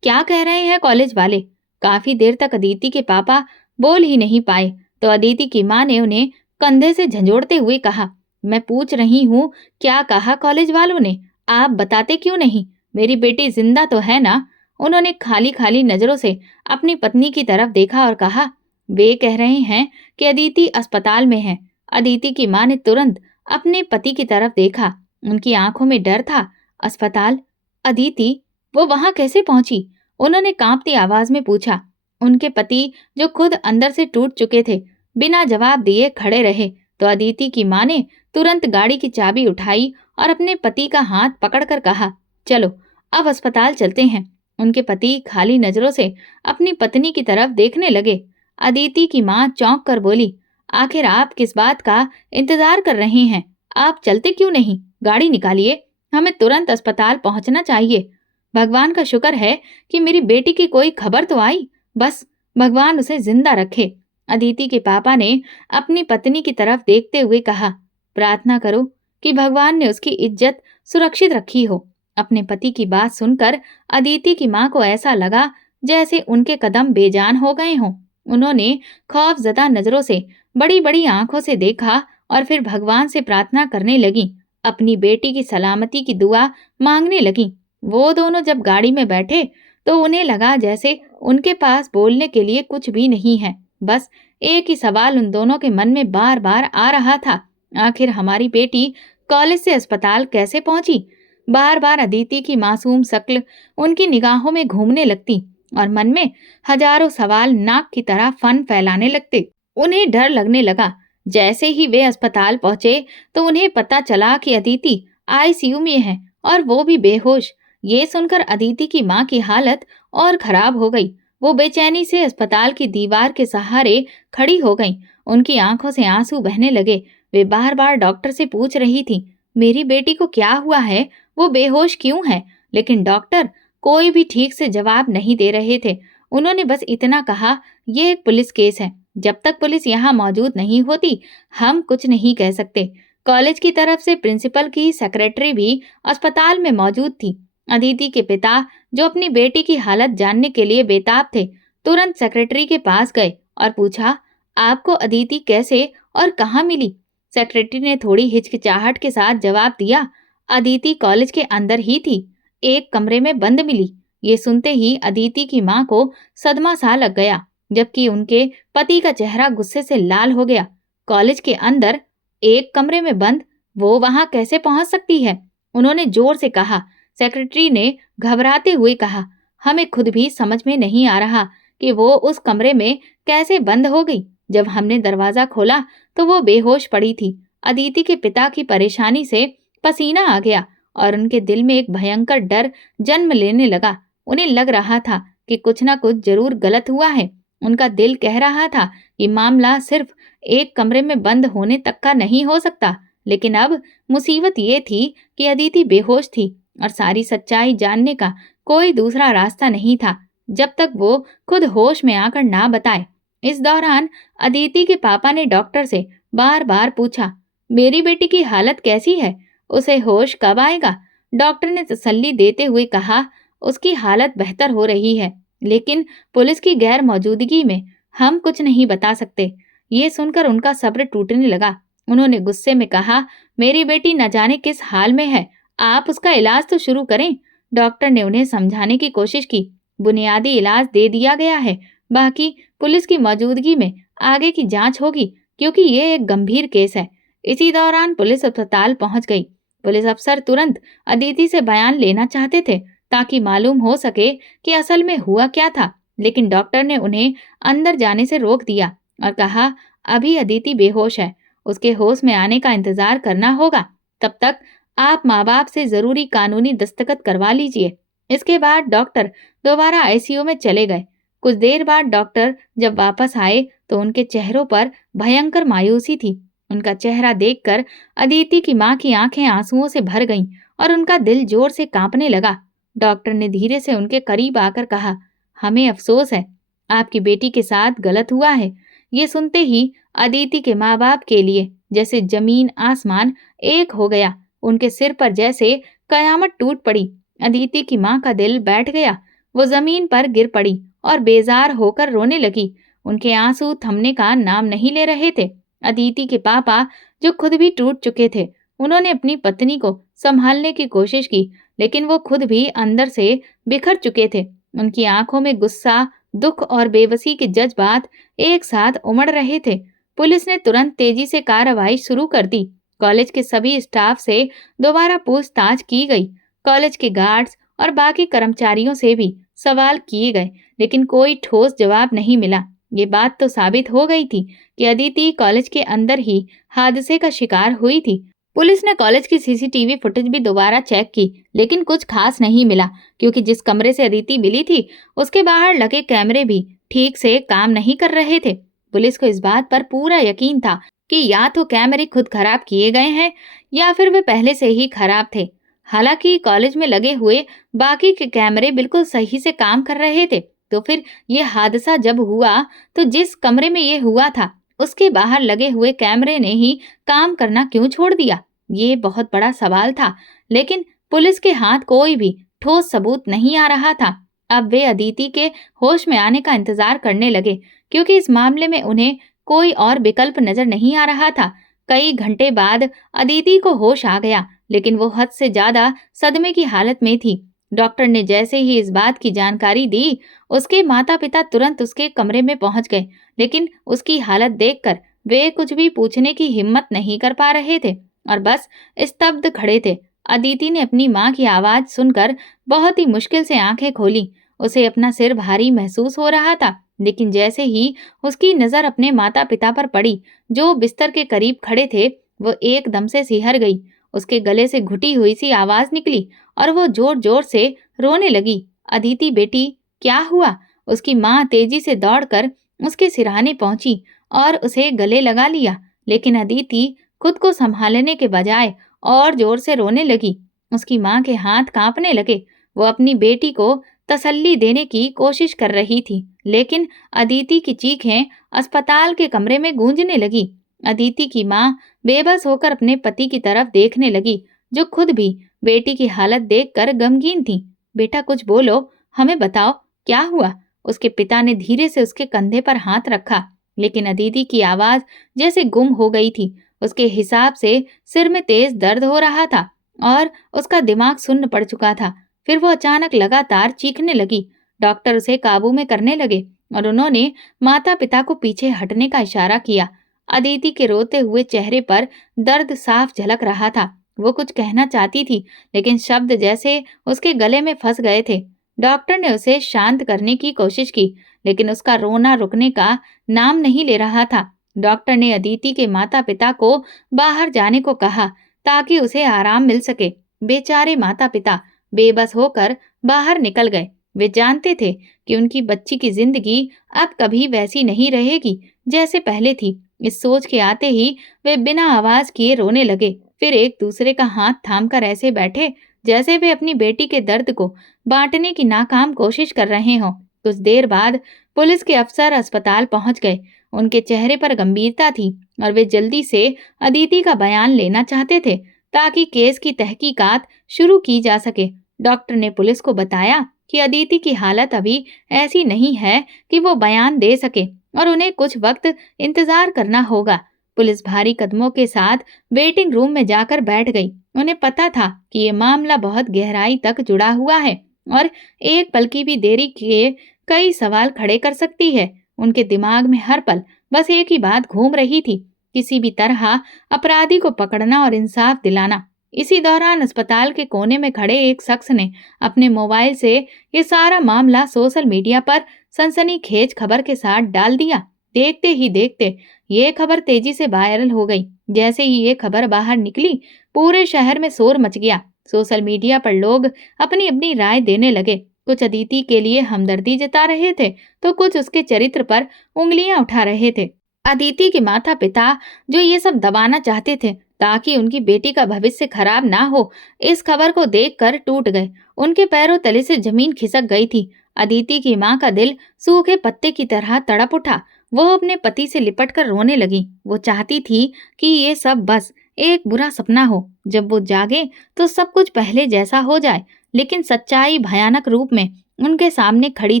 क्या कह रहे हैं कॉलेज वाले? काफी देर तक अदिति के पापा बोल ही नहीं पाए, तो अदिति की माँ ने उन्हें कंधे से झंझोड़ते हुए कहा, मैं पूछ रही हूँ, क्या कहा कॉलेज वालों ने? आप बताते क्यों नहीं? मेरी बेटी जिंदा तो है ना? उन्होंने खाली खाली नजरों से अपनी पत्नी की तरफ देखा और कहा, वे कह रहे हैं कि अदिति अस्पताल में है। अदिति की माँ ने तुरंत अपने पति की तरफ देखा। उनकी आंखों में डर था। अस्पताल? अदिति? वो वहां कैसे पहुंची? उन्होंने कांपती आवाज में पूछा। उनके पति, जो खुद अंदर से टूट चुके थे, बिना जवाब दिए खड़े रहे। तो अदिति की माँ ने तुरंत गाड़ी की चाबी उठाई और अपने पति का हाथ पकड़कर कहा, चलो अब अस्पताल चलते हैं। उनके पति खाली नजरों से अपनी पत्नी की तरफ देखने लगे। अदिति की माँ चौंक कर बोली, आखिर आप किस बात का इंतजार कर रहे हैं? आप चलते क्यों नहीं? गाड़ी निकालिए, हमें तुरंत अस्पताल पहुंचना चाहिए। भगवान का शुक्र है कि मेरी बेटी की कोई खबर तो आई। बस भगवान उसे जिंदा रखे। अदिति के पापा ने अपनी पत्नी की तरफ देखते हुए कहा, प्रार्थना करो कि भगवान ने उसकी इज्जत सुरक्षित रखी हो। अपने पति की बात सुनकर अदिति की माँ को ऐसा लगा जैसे उनके कदम बेजान हो गए हों। उन्होंने खौफजदा नजरों से बड़ी बड़ी आंखों से देखा और फिर भगवान से प्रार्थना करने लगी। अपनी बेटी की सलामती की दुआ मांगने लगी। वो दोनों जब गाड़ी में बैठे तो उन्हें लगा जैसे उनके पास बोलने के लिए कुछ भी नहीं है। बस एक ही सवाल उन दोनों के मन में बार बार आ रहा था, आखिर हमारी बेटी कॉलेज से अस्पताल कैसे पहुंची? बार बार अदिति की मासूम शक्ल उनकी निगाहों में घूमने लगती और मन में हजारों सवाल नाक की तरह फन फैलाने लगते। उन्हें डर लगने लगा। जैसे ही वे अस्पताल पहुंचे तो उन्हें पता चला कि अदिति आईसीयू में है और वो भी बेहोश। ये सुनकर अदिति की माँ की हालत और खराब हो गई। वो बेचैनी से अस्पताल की दीवार के सहारे खड़ी हो गईं। उनकी आंखों से आंसू बहने लगे। वे बार बार डॉक्टर से पूछ रही थी, मेरी बेटी को क्या हुआ है? वो बेहोश क्यों है? लेकिन डॉक्टर कोई भी ठीक से जवाब नहीं दे रहे थे। उन्होंने बस इतना कहा, ये एक पुलिस केस है। जब तक पुलिस यहाँ मौजूद नहीं होती, हम कुछ नहीं कह सकते। कॉलेज की तरफ से प्रिंसिपल की सेक्रेटरी भी अस्पताल में मौजूद थी। अदिति के पिता, जो अपनी बेटी की हालत जानने के लिए बेताब थे, तुरंत सेक्रेटरी के पास गए और पूछा, आपको अदिति कैसे और कहाँ मिली? सेक्रेटरी ने थोड़ी हिचकिचाहट के साथ जवाब दिया, अदिति कॉलेज के अंदर ही थी, एक कमरे में बंद मिली। ये सुनते ही अदिति की माँ को सदमा सा लग गया, जबकि उनके पति का चेहरा गुस्से से लाल हो गया। कॉलेज के अंदर, एक कमरे में बंद, वो वहां कैसे पहुंच सकती है? उन्होंने जोर से कहा। सेक्रेटरी ने घबराते हुए कहा, हमें खुद भी समझ में नहीं आ रहा कि वो उस कमरे में कैसे बंद हो गई। जब हमने दरवाजा खोला तो वो बेहोश पड़ी थी। अदिति के पिता की परेशानी से पसीना आ गया और उनके दिल में एक भयंकर डर जन्म लेने लगा। उन्हें लग रहा था कि कुछ ना कुछ जरूर गलत हुआ है। उनका दिल कह रहा था कि मामला सिर्फ एक कमरे में बंद होने तक का नहीं हो सकता। लेकिन अब मुसीबत ये थी कि अदिति बेहोश थी और सारी सच्चाई जानने का कोई दूसरा रास्ता नहीं था जब तक वो खुद होश में आकर ना बताए। इस दौरान अदिति के पापा ने डॉक्टर से बार बार पूछा, मेरी बेटी की हालत कैसी है? उसे होश कब आएगा? डॉक्टर ने तसल्ली देते हुए कहा, उसकी हालत बेहतर हो रही है, लेकिन पुलिस की गैर मौजूदगी में हम कुछ नहीं बता सकते। ये सुनकर उनका सब्र टूटने लगा। उन्होंने गुस्से में कहा, मेरी बेटी न जाने किस हाल में है, आप उसका इलाज तो शुरू करें। डॉक्टर ने उन्हें समझाने की कोशिश की। बुनियादी इलाज दे दिया गया है, बाकी पुलिस की मौजूदगी में आगे की जांच होगी, क्योंकि ये एक गंभीर केस है। इसी दौरान पुलिस अस्पताल पहुंच गई। पुलिस अफसर तुरंत अदिति से बयान लेना चाहते थे ताकि मालूम हो सके कि असल में हुआ क्या था, लेकिन डॉक्टर ने उन्हें अंदर जाने से रोक दिया और कहा, अभी अदिति बेहोश है, उसके होश में आने का इंतजार करना होगा। तब तक आप माँ बाप से जरूरी कानूनी दस्तखत करवा लीजिए। इसके बाद डॉक्टर दोबारा आईसीयू में चले गए। कुछ देर बाद डॉक्टर जब वापस आए तो उनके चेहरों पर भयंकर मायूसी थी। उनका चेहरा देखकर अदिति की माँ की आंखें आंसुओं से भर गईं और उनका दिल जोर से कांपने लगा। डॉक्टर ने धीरे से उनके करीब आकर कहा, हमें अफसोस है, आपकी बेटी के साथ गलत हुआ है। ये सुनते ही अदिति के माँ बाप के लिए जैसे जमीन आसमान एक हो गया। उनके सिर पर जैसे कयामत टूट पड़ी। अदिति की माँ का दिल बैठ गया। वो जमीन पर गिर पड़ी और बेजार होकर रोने लगी। उनके आंसू थमने का नाम नहीं ले रहे थे। अदिति के पापा, जो खुद भी टूट चुके थे, उन्होंने अपनी पत्नी को संभालने की कोशिश की, लेकिन वो खुद भी अंदर से बिखर चुके थे। उनकी आंखों में गुस्सा, दुख और बेबसी के जज्बात एक साथ उमड़ रहे थे। पुलिस ने तुरंत तेजी से कार्रवाई शुरू कर दी। कॉलेज के सभी स्टाफ से दोबारा पूछताछ की गई। कॉलेज के गार्ड्स और बाकी कर्मचारियों से भी सवाल किए गए, लेकिन कोई ठोस जवाब नहीं मिला। ये बात तो साबित हो गई थी कि अदिति कॉलेज के अंदर ही हादसे का शिकार हुई थी। पुलिस ने कॉलेज की सीसीटीवी फुटेज भी दोबारा चेक की, लेकिन कुछ खास नहीं मिला, क्योंकि जिस कमरे से अदिति मिली थी उसके बाहर लगे कैमरे भी ठीक से काम नहीं कर रहे थे। पुलिस को इस बात पर पूरा यकीन था कि या तो कैमरे खुद खराब किए गए हैं या फिर वे पहले से ही खराब थे। हालांकि कॉलेज में लगे हुए बाकी के कैमरे बिल्कुल सही से काम कर रहे थे, तो फिर ये हादसा जब हुआ तो जिस कमरे में ये हुआ था उसके बाहर लगे हुए कैमरे ने ही काम करना क्यों छोड़ दिया? ये बहुत बड़ा सवाल था, लेकिन पुलिस के हाथ कोई भी ठोस सबूत नहीं आ रहा था। अब वे अदिति के होश में आने का इंतजार करने लगे, क्योंकि इस मामले में उन्हें कोई और विकल्प नजर नहीं आ रहा था। कई घंटे बाद अदिति को होश आ गया, लेकिन वो हद से ज्यादा सदमे की हालत में थी। डॉक्टर ने जैसे ही इस बात की जानकारी दी, उसके माता पिता तुरंत उसके कमरे में पहुंच गए, लेकिन उसकी हालत देखकर वे कुछ भी पूछने की हिम्मत नहीं कर पा रहे थे और बस स्तब्ध खड़े थे। अदिति ने अपनी माँ की आवाज सुनकर बहुत ही मुश्किल से आंखें खोली। उसे अपना सिर भारी महसूस हो रहा था, लेकिन जैसे ही उसकी नजर अपने माता पिता पर पड़ी, जो बिस्तर के करीब खड़े थे, वो एकदम से सिहर गई। उसके गले से घुटी हुई सी आवाज निकली और वो जोर जोर से रोने लगी। अदिति बेटी, क्या हुआ? उसकी माँ तेजी से दौड़कर उसके सिरहाने पहुंची और उसे गले लगा लिया, लेकिन अदिति खुद को संभालने के बजाय और जोर से रोने लगी। उसकी माँ के हाथ कांपने लगे। वो अपनी बेटी को तसल्ली देने की कोशिश कर रही थी, लेकिन अदिति की चीखें अस्पताल के कमरे में गूंजने लगी। अदिति की माँ बेबस होकर अपने पति की तरफ देखने लगी, जो खुद भी बेटी की हालत देखकर गमगीन थी। बेटा कुछ बोलो, हमें बताओ क्या हुआ? उसके पिता ने धीरे से उसके कंधे पर हाथ रखा, लेकिन अदिति की आवाज जैसे गुम हो गई थी। उसके हिसाब से सिर में तेज दर्द हो रहा था और उसका दिमाग सुन्न पड़ चुका था। फिर वो अचानक लगातार चीखने लगी। डॉक्टर उसे काबू में करने लगे और उन्होंने माता पिता को पीछे हटने का इशारा किया। अदिति के रोते हुए चेहरे पर दर्द साफ झलक रहा था। वो कुछ कहना चाहती थी, लेकिन शब्द जैसे उसके गले में फंस गए थे। डॉक्टर ने उसे शांत करने की कोशिश की, लेकिन उसका रोना रुकने का नाम नहीं ले रहा था। डॉक्टर ने अदिति के माता पिता को बाहर जाने को कहा ताकि उसे आराम मिल सके। बेचारे माता पिता बेबस होकर बाहर निकल गए। वे जानते थे कि उनकी बच्ची की जिंदगी अब कभी वैसी नहीं रहेगी जैसे पहले थी। इस सोच के आते ही वे बिना आवाज किए रोने लगे। फिर एक दूसरे का हाथ थामकर ऐसे बैठे जैसे वे अपनी बेटी के दर्द को बांटने की नाकाम कोशिश कर रहे हों। कुछ देर बाद पुलिस के अफसर अस्पताल पहुंच गए। उनके चेहरे पर गंभीरता थी और वे जल्दी से अदिति का बयान लेना चाहते थे ताकि केस की तहकीकात शुरू की जा सके। डॉक्टर ने पुलिस को बताया कि अदिति की हालत अभी ऐसी नहीं है कि वो बयान दे सके और उन्हें कुछ वक्त इंतजार करना होगा। पुलिस भारी कदमों के साथ वेटिंग रूम में जाकर बैठ गई। उन्हें पता था कि ये मामला बहुत गहराई तक जुड़ा हुआ है और एक पल की भी देरी किए कई सवाल खड़े कर सकती है। उनके दिमाग में हर पल बस एक ही बात घूम रही थी, किसी भी तरह अपराधी को पकड़ना और इंसाफ दिलाना। इसी दौरान अस्पताल के कोने में खड़े एक शख्स ने अपने मोबाइल से ये सारा मामला सोशल मीडिया पर सनसनीखेज खबर के साथ डाल दिया। देखते ही देखते ये खबर तेजी से वायरल हो गई। जैसे ही ये खबर बाहर निकली, पूरे शहर में शोर मच गया। सोशल मीडिया पर लोग अपनी अपनी राय देने लगे। कुछ अदिति के लिए हमदर्दी जता रहे थे, तो कुछ उसके चरित्र पर उंगलियां उठा रहे थे। अदिति के माता पिता जो ये सब दबाना चाहते थे ताकि उनकी बेटी का भविष्य खराब ना हो, इस खबर को देखकर टूट गए। उनके पैरों तले से जमीन खिसक गई थी। अदिति की माँ का दिल सूखे पत्ते की तरह तड़प उठा। वो अपने पति से लिपटकर रोने लगी। वो चाहती थी कि ये सब बस एक बुरा सपना हो। जब वो जागे तो सब कुछ पहले जैसा हो जाए, लेकिन सच्चाई भयानक रूप में उनके सामने खड़ी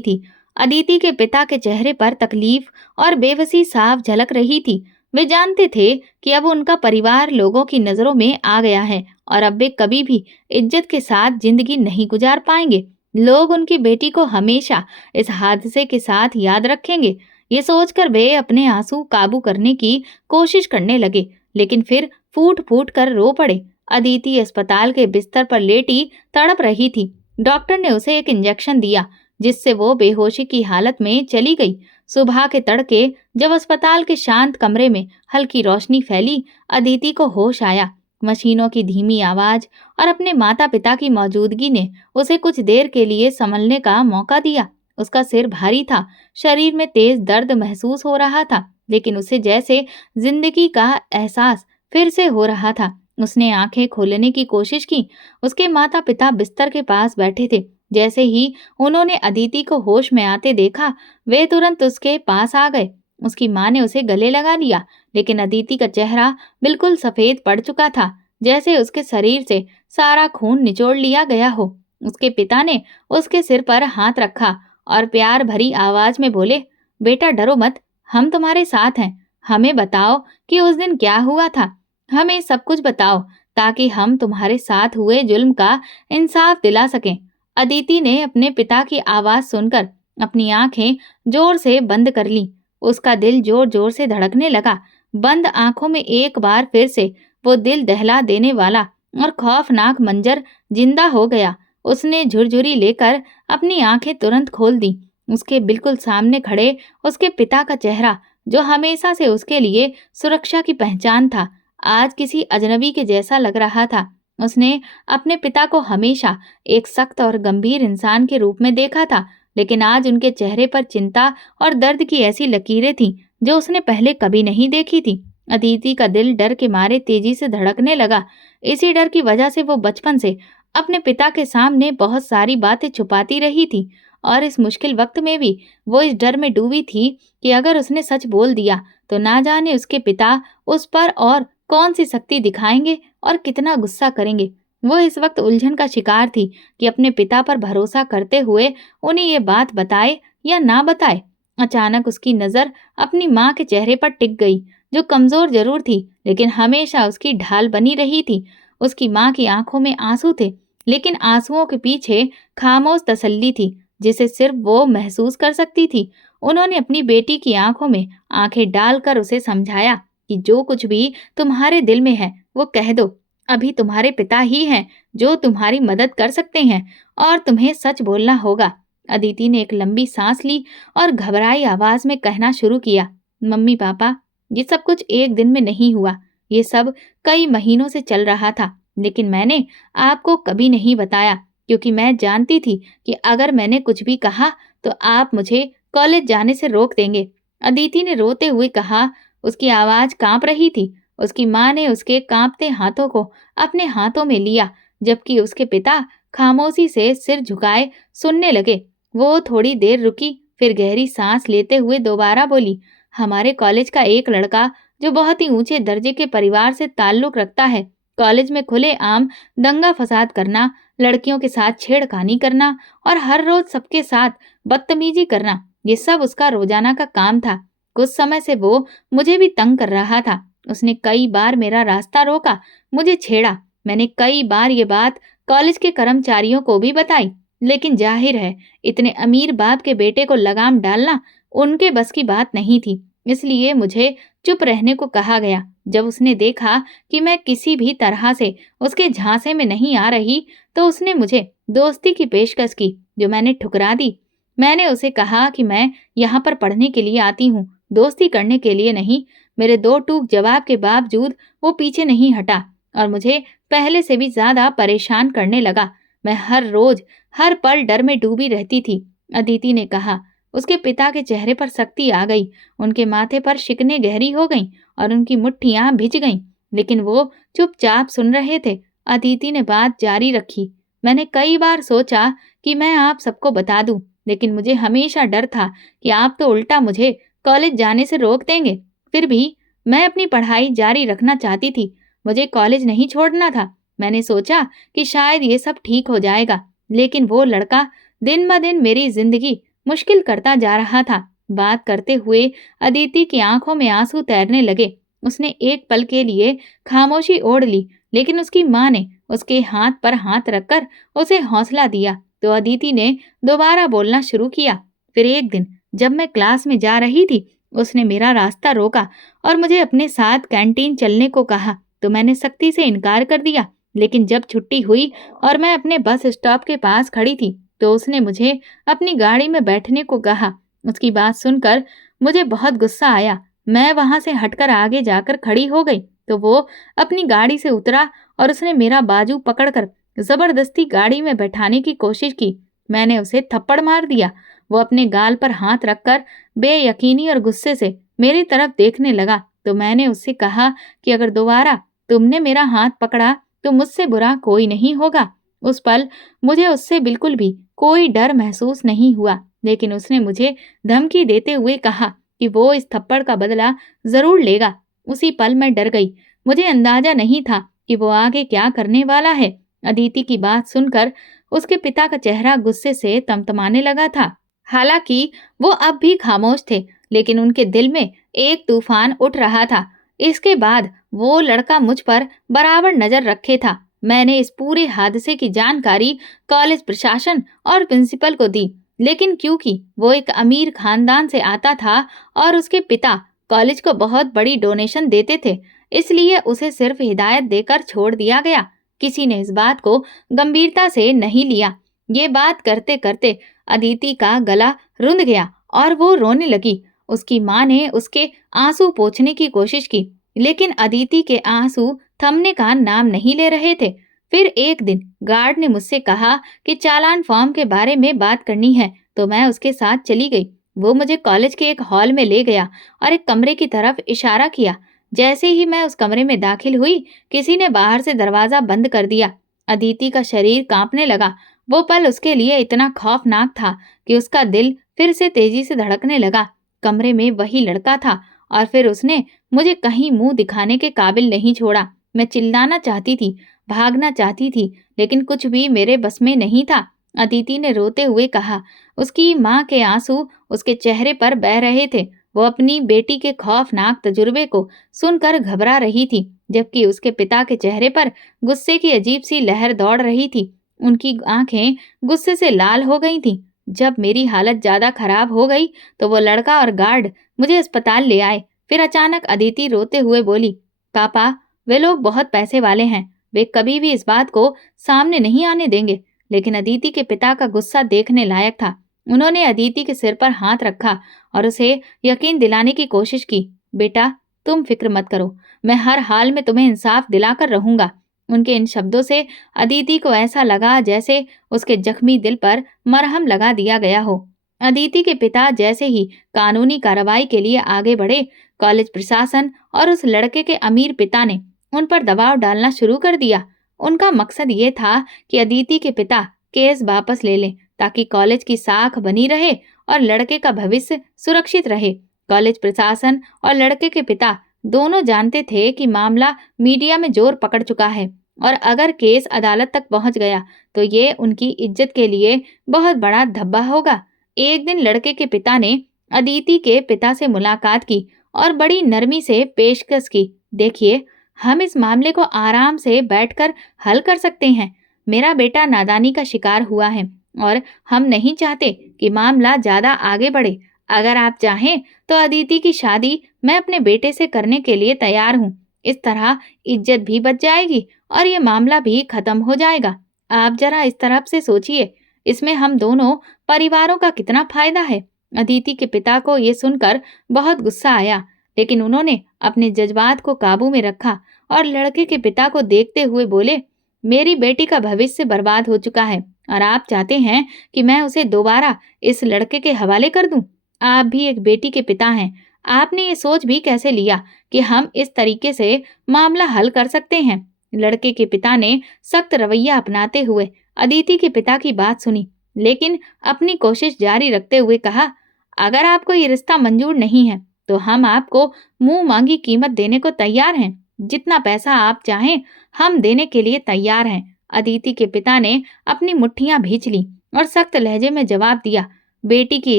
थी। अदिति के पिता के चेहरे पर तकलीफ और बेबसी साफ झलक रही थी। वे जानते थे कि अब उनका परिवार लोगों की नजरों में आ गया है और अब वे कभी भी इज्जत के साथ जिंदगी नहीं गुजार पाएंगे। लोग उनकी बेटी को हमेशा इस हादसे के साथ याद रखेंगे। ये सोचकर वे अपने आंसू काबू करने की कोशिश करने लगे, लेकिन फिर फूट फूट कर रो पड़े। अदिति अस्पताल के बिस्तर पर लेटी तड़प रही थी। डॉक्टर ने उसे एक इंजेक्शन दिया, जिससे वो बेहोशी की हालत में चली गई। सुबह के तड़के जब अस्पताल के शांत कमरे में हल्की रोशनी फैली, अदिति को होश आया। मशीनों की धीमी आवाज और अपने माता पिता की मौजूदगी ने उसे कुछ देर के लिए संभलने का मौका दिया। उसका सिर भारी था, शरीर में तेज दर्द महसूस हो रहा था, लेकिन उसे जैसे जिंदगी का एहसास फिर से हो रहा था। उसने आंखें खोलने की कोशिश की। उसके माता पिता बिस्तर के पास बैठे थे। जैसे ही उन्होंने अदिति को होश में आते देखा, वे तुरंत उसके पास आ गए। उसकी माँ ने उसे गले लगा लिया, लेकिन अदिति का चेहरा बिल्कुल सफेद पड़ चुका था, जैसे उसके शरीर से सारा खून निचोड़ लिया गया हो। उसके पिता ने उसके सिर पर हाथ रखा और प्यार भरी आवाज में बोले, बेटा डरो मत, हम तुम्हारे साथ हैं। हमें बताओ कि उस दिन क्या हुआ था। हमें सब कुछ बताओ ताकि हम तुम्हारे साथ हुए जुल्म का इंसाफ दिला सकें। अदिति ने अपने पिता की आवाज सुनकर अपनी आंखें जोर से बंद कर ली। उसका दिल जोर जोर से धड़कने लगा। बंद आंखों में एक बार फिर से वो दिल दहला देने वाला और खौफनाक मंजर जिंदा हो गया। उसने झुरझुरी लेकर अपनी आंखें तुरंत खोल दी। उसके बिल्कुल सामने खड़े उसके पिता का चेहरा, जो हमेशा से उसके लिए सुरक्षा की पहचान था, आज किसी अजनबी के जैसा लग रहा था। उसने अपने पिता को हमेशा एक सख्त और गंभीर इंसान के रूप में देखा था, लेकिन आज उनके चेहरे पर चिंता और दर्द की ऐसी लकीरें थीं जो उसने पहले कभी नहीं देखी थी। अदिति का दिल डर के मारे तेजी से धड़कने लगा। इसी डर की वजह से वो बचपन से अपने पिता के सामने बहुत सारी बातें छुपाती रही थी और इस मुश्किल वक्त में भी वो इस डर में डूबी थी कि अगर उसने सच बोल दिया तो ना जाने उसके पिता उस पर और कौन सी शक्ति दिखाएंगे और कितना गुस्सा करेंगे। वो इस वक्त उलझन का शिकार थी कि अपने पिता पर भरोसा करते हुए उन्हें ये बात बताए या ना बताए। अचानक उसकी नजर अपनी माँ के चेहरे पर टिक गई, जो कमजोर जरूर थी लेकिन हमेशा उसकी ढाल बनी रही थी। उसकी माँ की आंखों में आंसू थे, लेकिन आंसुओं के पीछे खामोश तसल्ली थी जिसे सिर्फ वो महसूस कर सकती थी। उन्होंने अपनी बेटी की आंखों में आंखें डालकर उसे समझाया कि जो कुछ भी तुम्हारे दिल में है वो कह दो। अभी तुम्हारे पिता ही हैं जो तुम्हारी मदद कर सकते हैं और तुम्हें सच बोलना होगा। अदिति ने एक लंबी सांस ली और घबराई आवाज में कहना शुरू किया, मम्मी पापा, ये सब कुछ एक दिन में नहीं हुआ। ये सब कई महीनों से चल रहा था, लेकिन मैंने आपको कभी नहीं बताया क्योंकि मैं जानती थी कि अगर मैंने कुछ भी कहा तो आप मुझे कॉलेज जाने से रोक देंगे। अदिति ने रोते हुए कहा। उसकी आवाज कांप रही थी। उसकी माँ ने उसके कांपते हाथों को अपने हाथों में लिया, जबकि उसके पिता खामोशी से सिर झुकाए सुनने लगे। वो थोड़ी देर रुकी, फिर गहरी सांस लेते हुए दोबारा बोली, हमारे कॉलेज का एक लड़का जो बहुत ही ऊंचे दर्जे के परिवार से ताल्लुक रखता है, कॉलेज में खुलेआम दंगा फसाद करना, लड़कियों के साथ छेड़खानी करना और हर रोज सबके साथ बदतमीजी करना, ये सब उसका रोजाना का काम था। कुछ समय से वो मुझे भी तंग कर रहा था। उसने कई बार मेरा रास्ता रोका, मुझे छेड़ा। मैंने कई बार ये बात कॉलेज के कर्मचारियों को भी बताई, लेकिन जाहिर है इतने अमीर बाप के बेटे को लगाम डालना उनके बस की बात नहीं थी। इसलिए मुझे चुप रहने को कहा गया। जब उसने देखा कि मैं किसी भी तरह से उसके झांसे में नहीं आ रही, तो उसने मुझे दोस्ती की पेशकश की, जो मैंने ठुकरा दी। मैंने उसे कहा कि मैं यहाँ पर पढ़ने के लिए आती हूँ, दोस्ती करने के लिए नहीं। मेरे दो टूक जवाब के बावजूद वो पीछे नहीं हटा और मुझे पहले से भी ज्यादा परेशान करने लगा। मैं हर रोज हर पल डर में डूबी रहती थी। अदिति ने कहा। उसके पिता के चेहरे पर सख्ती आ गई, उनके माथे पर शिकने गहरी हो गईं और उनकी मुट्ठियां भिज गईं, लेकिन वो चुपचाप सुन रहे थे। अदिति ने बात जारी रखी, मैंने कई बार सोचा कि मैं आप सबको बता दूं, लेकिन मुझे हमेशा डर था कि आप तो उल्टा मुझे कॉलेज जाने से रोक देंगे। फिर भी मैं अपनी पढ़ाई जारी रखना चाहती थी, मुझे कॉलेज नहीं छोड़ना था। मैंने सोचा कि शायद ये सब ठीक हो जाएगा, लेकिन वो लड़का दिन ब दिन मेरी जिंदगी मुश्किल करता जा रहा था। बात करते हुए अदिति की आंखों में आंसू तैरने लगे। उसने एक पल के लिए खामोशी ओढ़ ली, लेकिन उसकी माँ ने उसके हाथ पर हाथ रखकर उसे हौसला दिया तो अदिति ने दोबारा बोलना शुरू किया। फिर एक दिन जब मैं क्लास में जा रही थी, उसने मेरा रास्ता रोका और मुझे अपने साथ कैंटीन चलने को कहा, तो मैंने सख्ती से इनकार कर दिया। लेकिन जब छुट्टी हुई और मैं अपने बस स्टॉप के पास खड़ी थी, तो उसने मुझे अपनी गाड़ी में बैठने को कहा। उसकी बात सुनकर मुझे बहुत गुस्सा आया। मैं वहां से हटकर आगे जाकर खड़ी हो गई, तो वो अपनी गाड़ी से उतरा और उसने मेरा बाजू पकड़कर जबरदस्ती गाड़ी में बैठाने की कोशिश की। मैंने उसे थप्पड़ मार दिया। वो अपने गाल पर हाथ रखकर बेयकीनी और गुस्से से मेरी तरफ देखने लगा, तो मैंने उससे कहा कि अगर दोबारा तुमने मेरा हाथ पकड़ा तो मुझसे बुरा कोई नहीं होगा। उस पल मुझे उससे बिल्कुल भी कोई डर महसूस नहीं हुआ, लेकिन उसने मुझे धमकी देते हुए कहा कि वो इस थप्पड़ का बदला जरूर लेगा। उसी पल मैं डर गई। मुझे अंदाजा नहीं था कि वो आगे क्या करने वाला है। अदिति की बात सुनकर उसके पिता का चेहरा गुस्से से तमतमाने लगा था। हालांकि वो अब भी खामोश थे, लेकिन उनके दिल में एक तूफान उठ रहा था। इसके बाद वो लड़का मुझ पर बराबर नजर रखे था। मैंने इस पूरे हादसे की जानकारी कॉलेज प्रशासन और प्रिंसिपल को दी, लेकिन क्योंकि वो एक अमीर खानदान से आता था और उसके पिता कॉलेज को बहुत बड़ी डोनेशन देते थे, इसलिए उसे सिर्फ हिदायत देकर छोड़ दिया गया। किसी ने इस बात को गंभीरता से नहीं लिया। ये बात करते करते अदिति का गला रुंध गया और वो रोने लगी। उसकी माँ ने उसके आंसू पोंछने की कोशिश की, लेकिन अदिति के आंसू थमने का नाम नहीं ले रहे थे। फिर एक दिन गार्ड ने मुझसे कहा कि चालान फॉर्म के बारे में बात करनी है, तो मैं उसके साथ चली गई। वो मुझे कॉलेज के एक हॉल में ले गया और एक कमरे की तरफ इशारा किया। जैसे ही मैं उस कमरे में दाखिल हुई, किसी ने बाहर से दरवाजा बंद कर दिया। अदिति का शरीर कांपने लगा। वो पल उसके लिए इतना खौफनाक था कि उसका दिल फिर से तेजी से धड़कने लगा। कमरे में वही लड़का था और फिर उसने मुझे कहीं मुंह दिखाने के काबिल नहीं छोड़ा। मैं चिल्लाना चाहती थी, भागना चाहती थी, लेकिन कुछ भी मेरे बस में नहीं था। अदिति ने रोते हुए कहा। उसकी माँ के आंसू उसके चेहरे पर बह रहे थे। वो अपनी बेटी के खौफनाक तजुर्बे को सुनकर घबरा रही थी, जबकि उसके पिता के चेहरे पर गुस्से की अजीब सी लहर दौड़ रही थी। उनकी आंखें गुस्से से लाल हो गई थीं। जब मेरी हालत ज्यादा खराब हो गई तो वो लड़का और गार्ड मुझे अस्पताल ले आए। फिर अचानक अदिति रोते हुए बोली, पापा, वे लोग बहुत पैसे वाले हैं, वे कभी भी इस बात को सामने नहीं आने देंगे। लेकिन अदिति के पिता का गुस्सा देखने लायक था। उन्होंने अदिति के सिर पर हाथ रखा और उसे यकीन दिलाने की कोशिश की। बेटा, तुम फिक्र मत करो, मैं हर हाल में तुम्हें इंसाफ दिलाकर रहूंगा। उनके इन शब्दों से अदिति को ऐसा लगा जैसे उसके जख्मी दिल पर मरहम लगा दिया गया हो। अदिति के पिता जैसे ही कानूनी कार्रवाई के लिए आगे बढ़े, कॉलेज प्रशासन और उस लड़के के अमीर पिता ने उन पर दबाव डालना शुरू कर दिया। उनका मकसद ये था कि अदिति के पिता केस वापस ले लें ताकि कॉलेज की साख बनी रहे और लड़के का भविष्य सुरक्षित रहे। कॉलेज प्रशासन और लड़के के पिता दोनों जानते थे कि मामला मीडिया में जोर पकड़ चुका है और अगर केस अदालत तक पहुंच गया तो ये उनकी इज्जत के लिए बहुत बड़ा धब्बा होगा। एक दिन लड़के के पिता ने अदिति के पिता से मुलाकात की और बड़ी नरमी से पेशकश की। देखिए, हम इस मामले को आराम से बैठकर हल कर सकते हैं। मेरा बेटा नादानी का शिकार हुआ है और हम नहीं चाहते कि मामला ज्यादा आगे बढ़े। अगर आप चाहें तो अदिति की शादी मैं अपने बेटे से करने के लिए तैयार हूँ। इस तरह इज्जत भी बच जाएगी और ये मामला भी खत्म हो जाएगा। आप जरा इस तरफ से सोचिए, इसमें हम दोनों परिवारों का कितना फायदा है। अदिति के पिता को ये सुनकर बहुत गुस्सा आया, लेकिन उन्होंने अपने जज्बात को काबू में रखा और लड़के के पिता को देखते हुए बोले, मेरी बेटी का भविष्य बर्बाद हो चुका है और आप चाहते हैं कि मैं उसे दोबारा इस लड़के के हवाले कर दूं। आप भी एक बेटी के पिता हैं। आपने ये सोच भी कैसे लिया कि हम इस तरीके से मामला हल कर सकते हैं। लड़के के पिता ने सख्त रवैया अपनाते हुए अदिति के पिता की बात सुनी, लेकिन अपनी कोशिश जारी रखते हुए कहा, अगर आपको ये रिश्ता मंजूर नहीं है तो हम आपको मुंह मांगी कीमत देने को तैयार हैं। जितना पैसा आप चाहें हम देने के लिए तैयार हैं। अदिति के पिता ने अपनी मुट्ठियां भींच ली और सख्त लहजे में जवाब दिया, बेटी की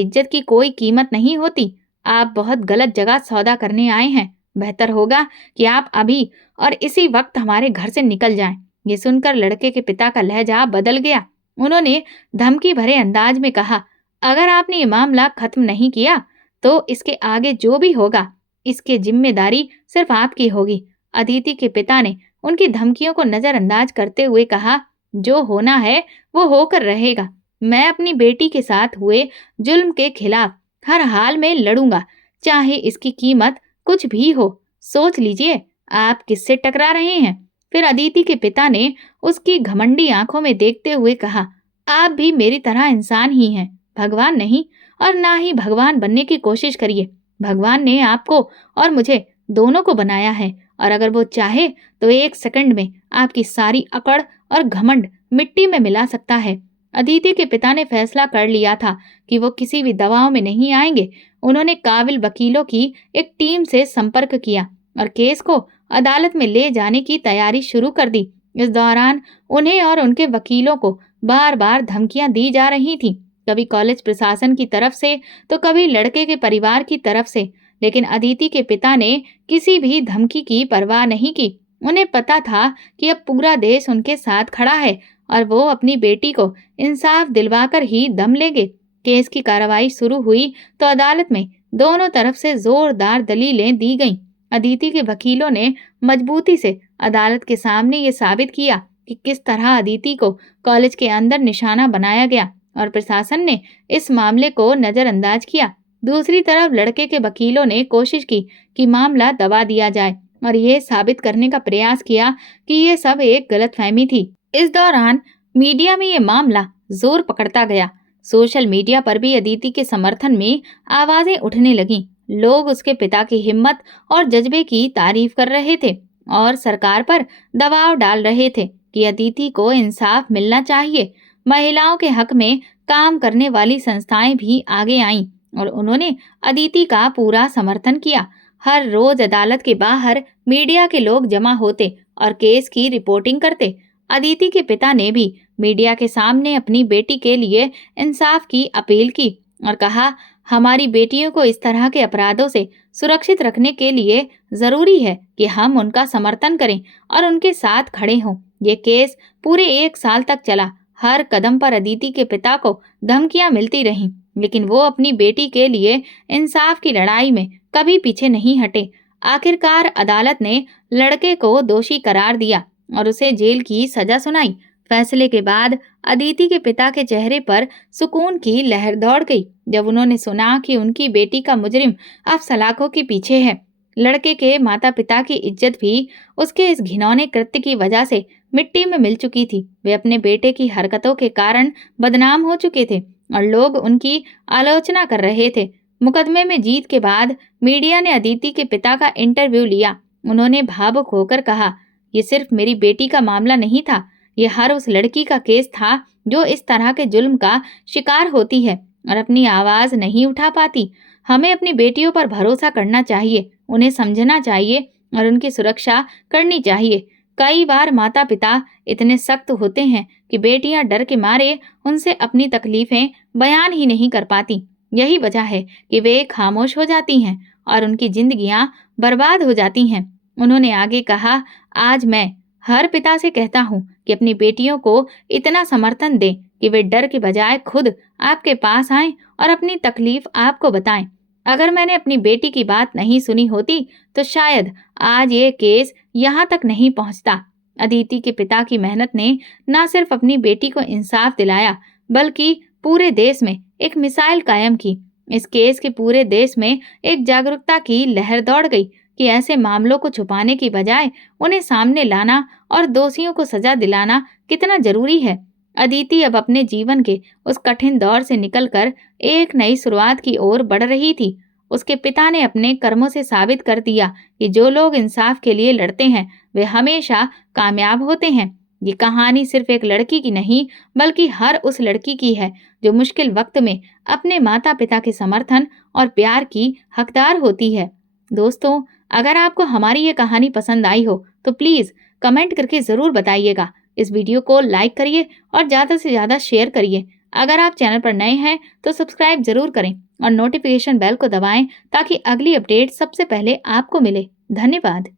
इज्जत की कोई कीमत नहीं होती। आप बहुत गलत जगह सौदा करने आए हैं। बेहतर होगा कि आप अभी और इसी वक्त हमारे घर से निकल जाएं। ये सुनकर लड़के के पिता का लहजा बदल गया। उन्होंने धमकी भरे अंदाज में कहा, अगर आपने ये मामला खत्म नहीं किया तो इसके आगे जो भी होगा इसकी जिम्मेदारी सिर्फ आपकी होगी। अदिति के पिता ने उनकी धमकियों को नजरअंदाज करते हुए कहा, जो होना है वो होकर रहेगा। मैं अपनी बेटी के साथ हुए जुल्म के खिलाफ हर हाल में लड़ूंगा, चाहे इसकी कीमत कुछ भी हो। सोच लीजिए, आप किससे टकरा रहे हैं। फिर अदिति के पिता ने उसकी घमंडी आंखों में देखते हुए कहा, आप भी मेरी तरह इंसान ही हैं, भगवान नहीं, और ना ही भगवान बनने की कोशिश करिए। भगवान ने आपको और मुझे दोनों को बनाया है और अगर वो चाहे तो एक सेकंड में आपकी सारी अकड़ और घमंड मिट्टी में मिला सकता है। अदिति के पिता ने फैसला कर लिया था कि वो किसी भी दबाव में नहीं आएंगे। उन्होंने काबिल वकीलों की एक टीम से संपर्क किया और केस को अदालत में ले जाने की तैयारी शुरू कर दी। इस दौरान उन्हें और उनके वकीलों को बार बार धमकियां दी जा रही थीं, कभी कॉलेज प्रशासन की तरफ से तो कभी लड़के के परिवार की तरफ से। लेकिन अदिति के पिता ने किसी भी धमकी की परवाह नहीं की। उन्हें पता था कि अब पूरा देश उनके साथ खड़ा है और वो अपनी बेटी को इंसाफ दिलवाकर ही दम लेंगे। केस की कार्रवाई शुरू हुई तो अदालत में दोनों तरफ से जोरदार दलीलें दी गईं। अदिति के वकीलों ने मजबूती से अदालत के सामने ये साबित किया कि किस तरह अदिति को कॉलेज के अंदर निशाना बनाया गया और प्रशासन ने इस मामले को नजरअंदाज किया। दूसरी तरफ लड़के के वकीलों ने कोशिश की कि मामला दबा दिया जाए और ये साबित करने का प्रयास किया कि ये सब एक गलतफहमी थी। इस दौरान मीडिया में ये मामला जोर पकड़ता गया। सोशल मीडिया पर भी अदिति के समर्थन में आवाजें उठने लगीं। लोग उसके पिता की हिम्मत और जज्बे की तारीफ कर रहे थे और सरकार पर दबाव डाल रहे थे कि अदिति को इंसाफ मिलना चाहिए। महिलाओं के हक में काम करने वाली संस्थाएं भी आगे आईं और उन्होंने अदिति का पूरा समर्थन किया। हर रोज अदालत के बाहर मीडिया के लोग जमा होते और केस की रिपोर्टिंग करते। अदिति के पिता ने भी मीडिया के सामने अपनी बेटी के लिए इंसाफ की अपील की और कहा, हमारी बेटियों को इस तरह के अपराधों से सुरक्षित रखने के लिए जरूरी है कि हम उनका समर्थन करें और उनके साथ खड़े हों। ये केस पूरे 1 साल तक चला। हर कदम पर अदिति के पिता को धमकियां मिलती रहीं, लेकिन वो अपनी बेटी के लिए इंसाफ की लड़ाई में कभी पीछे नहीं हटे। आखिरकार अदालत ने लड़के को दोषी करार दिया और उसे जेल की सजा सुनाई। फैसले के बाद अदिति के पिता के चेहरे पर सुकून की लहर दौड़ गई जब उन्होंने सुना कि उनकी बेटी का मुजरिम अब सलाखों के पीछे है। लड़के के माता पिता की इज्जत भी उसके इस घिनौने कृत्य की वजह से मिट्टी में मिल चुकी थी। वे अपने बेटे की हरकतों के कारण बदनाम हो चुके थे और लोग उनकी आलोचना कर रहे थे। मुकदमे में जीत के बाद मीडिया ने अदिति के पिता का इंटरव्यू लिया। उन्होंने भावुक होकर कहा, ये सिर्फ मेरी बेटी का मामला नहीं था, ये हर उस लड़की का केस था जो इस तरह के जुल्म का शिकार होती है और अपनी आवाज नहीं उठा पाती। हमें अपनी बेटियों पर भरोसा करना चाहिए, उन्हें समझना चाहिए और उनकी सुरक्षा करनी चाहिए। कई बार माता पिता इतने सख्त होते हैं कि बेटियां डर के मारे उनसे अपनी तकलीफें बयान ही नहीं कर पाती। यही वजह है कि वे खामोश हो जाती हैं और उनकी जिंदगियां बर्बाद हो जाती हैं। उन्होंने आगे कहा, आज मैं हर पिता से कहता हूँ कि अपनी बेटियों को इतना समर्थन दें कि वे डर के बजाय खुद आपके पास आएं और अपनी तकलीफ आपको बताएं। अगर मैंने अपनी बेटी की बात नहीं सुनी होती तो शायद आज ये केस यहाँ तक नहीं पहुँचता। अदिति के पिता की मेहनत ने न सिर्फ अपनी बेटी को इंसाफ दिलाया बल्कि पूरे देश में एक मिसाल कायम की। इस केस के पूरे देश में एक जागरूकता की लहर दौड़ गई कि ऐसे मामलों को छुपाने की बजाय उन्हें सामने लाना और दोषियों को सजा दिलाना कितना जरूरी है। अदिति अब अपने जीवन के उस कठिन दौर से निकलकर एक नई शुरुआत की ओर बढ़ रही थी। उसके पिता ने अपने कर्मों से साबित कर दिया कि जो लोग इंसाफ के लिए लड़ते हैं वे हमेशा कामयाब होते हैं। ये कहानी सिर्फ एक लड़की की नहीं बल्कि हर उस लड़की की है जो मुश्किल वक्त में अपने माता पिता के समर्थन और प्यार की हकदार होती है। दोस्तों, अगर आपको हमारी ये कहानी पसंद आई हो तो प्लीज़ कमेंट करके ज़रूर बताइएगा। इस वीडियो को लाइक करिए और ज़्यादा से ज़्यादा शेयर करिए। अगर आप चैनल पर नए हैं तो सब्सक्राइब ज़रूर करें और नोटिफिकेशन बेल को दबाएं ताकि अगली अपडेट सबसे पहले आपको मिले। धन्यवाद।